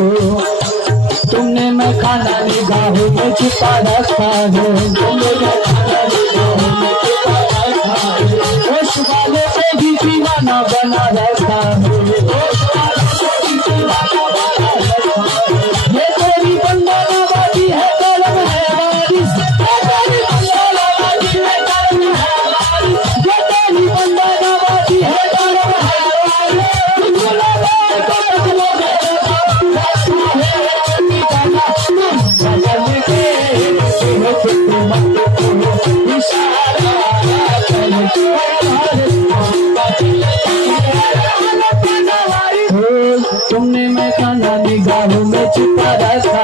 तुमने मैं खाना निगाहों में छिपा रखा है, तुमने मैं खाना निगाहों में छिपा रखा है, होश वालों से भी दीवाना बना रखा है, होश वालों से भी दीवाना बना रखा है। ये तेरी बंदानाबाजी है, करम है बारिश, ये तेरी बंदानाबाजी है, करम है बारिश, ये तेरी बंदानाबाजी है, करम है बारिश। तुमने मैं खाना निगाहों में छिपा रखा